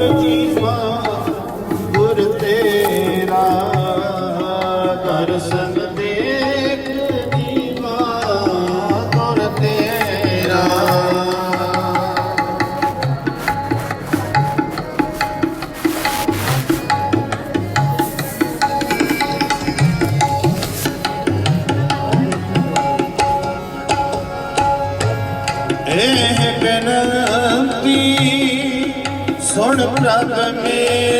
Jesus. रग में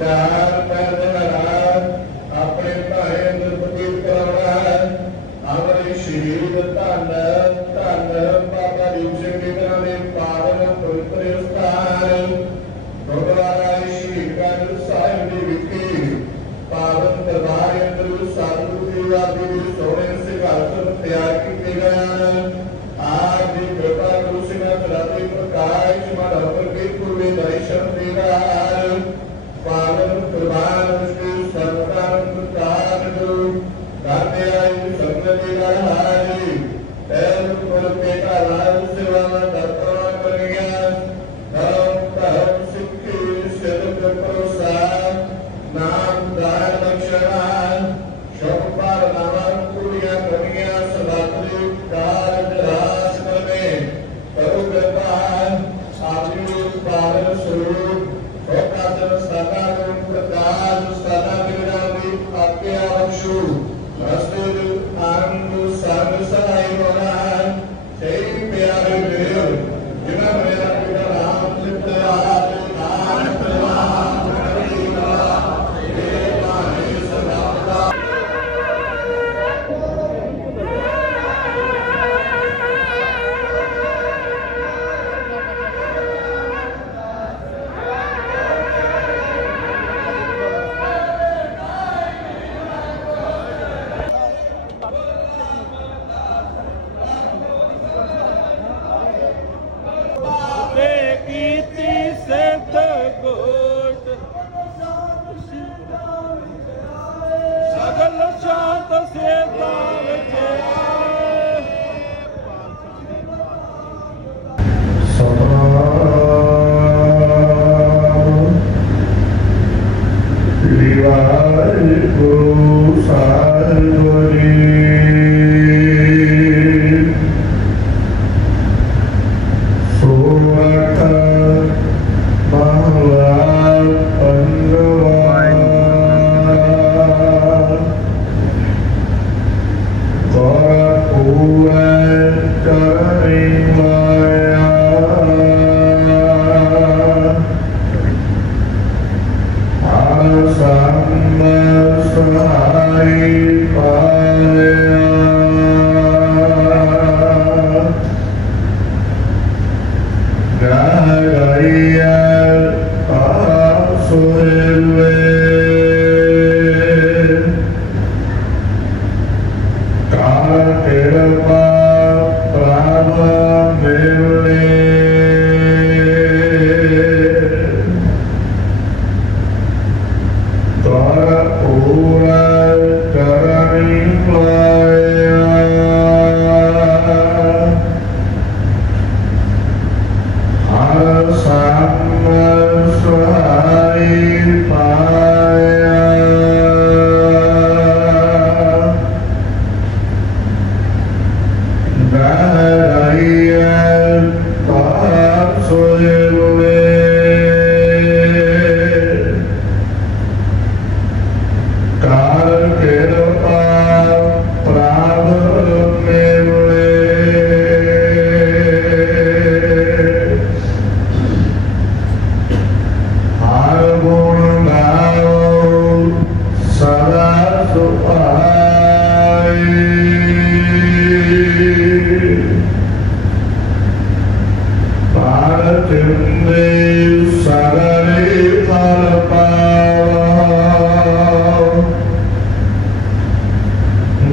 ਚਾਰ ਕਰਨ ਰਾਜ, ਆਪਣੇ ਭਾਏ ਅੰਦਰ ਬਤੀਤ ਕਰਾਉਣਾ ਹੈ ਆਪਣੇ ਸ਼ਰੀਰ ਧਨ ਧਨ ਬਾਬਾ ਦੀਪ ਸਿੰਘ ਜੀ ਦੇ ਪਾਵਨ ਪਵਿੱਤਰ ਸਥਾਨ ਗੁਰਦੁਆਰਾ ਸ਼੍ਰੀ ਗੰਜ ਸਾਹਿਬ ਦੇ ਵਿਖੇ ਪਾਵਨ ਦਰਬਾਰ ਅੰਦਰ ਸਤਿਗੁਰੂ ਜੀ ਆਦਿ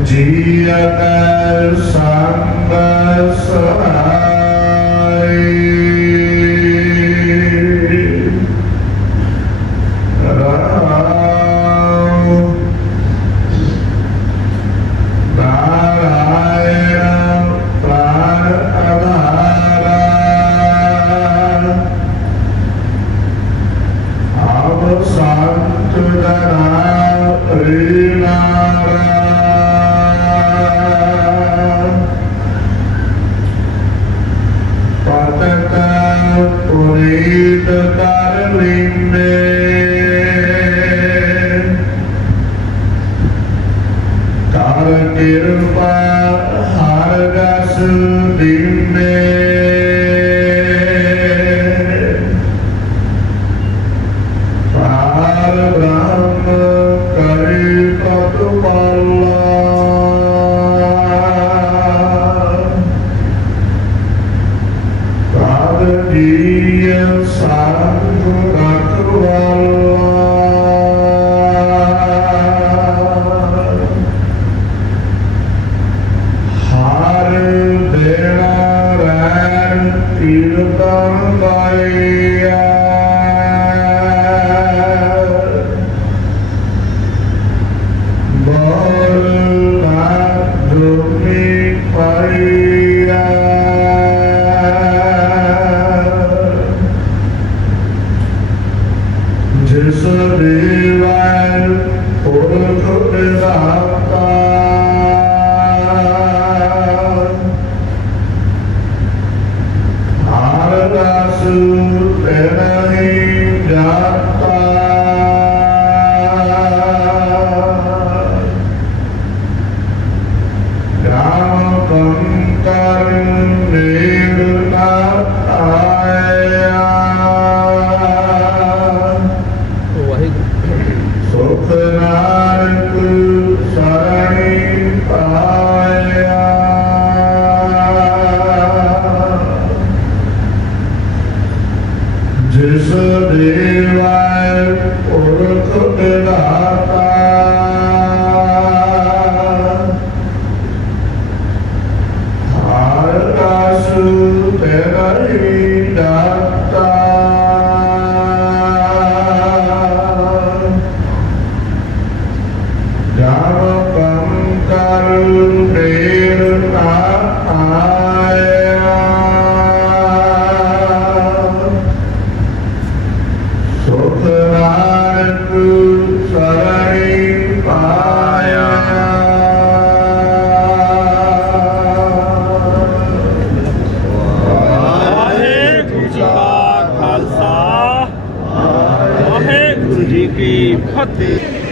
ਜੀਅ ਕੈ ਸੰਗ ਸਹਾਈ Bolu Bolu ਵਾਹਿਗੁਰੂ ਜੀ